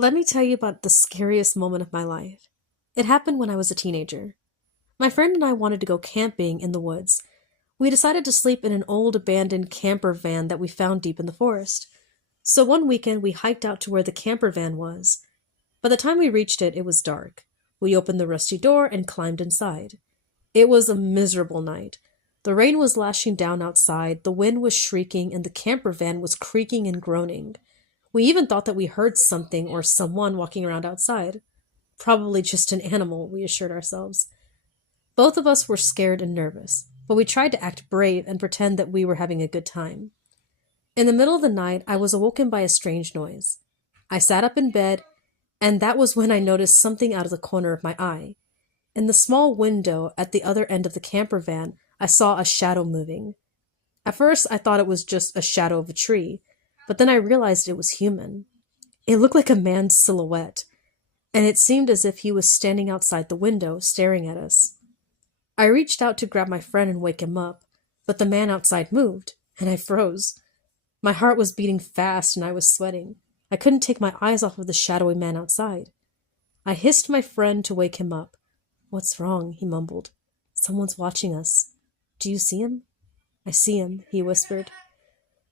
Let me tell you about the scariest moment of my life. It happened when I was a teenager. My friend and I wanted to go camping in the woods. We decided to sleep in an old abandoned camper van that we found deep in the forest. So one weekend we hiked out to where the camper van was. By the time we reached it, it was dark. We opened the rusty door and climbed inside. It was a miserable night. The rain was lashing down outside, the wind was shrieking, and the camper van was creaking and groaning. We even thought that we heard something or someone walking around outside. Probably just an animal, we assured ourselves. Both of us were scared and nervous, but we tried to act brave and pretend that we were having a good time. In the middle of the night, I was awoken by a strange noise. I sat up in bed, and that was when I noticed something out of the corner of my eye. In the small window at the other end of the camper van, I saw a shadow moving. At first, I thought it was just a shadow of a tree, but then I realized it was human. It looked like a man's silhouette, and it seemed as if he was standing outside the window, staring at us. I reached out to grab my friend and wake him up, but the man outside moved, and I froze. My heart was beating fast and I was sweating. I couldn't take my eyes off of the shadowy man outside. I hissed my friend to wake him up. "What's wrong?" he mumbled. "Someone's watching us." "Do you see him?" "I see him," he whispered.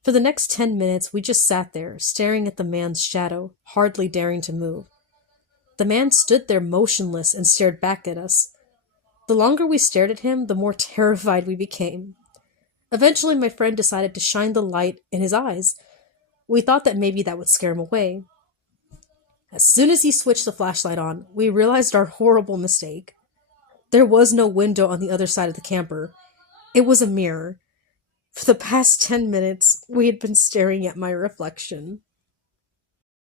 For the next 10 minutes, we just sat there, staring at the man's shadow, hardly daring to move. The man stood there motionless and stared back at us. The longer we stared at him, the more terrified we became. Eventually, my friend decided to shine the light in his eyes. We thought that maybe that would scare him away. As soon as he switched the flashlight on, we realized our horrible mistake. There was no window on the other side of the camper. It was a mirror. For the past 10 minutes, we had been staring at my reflection.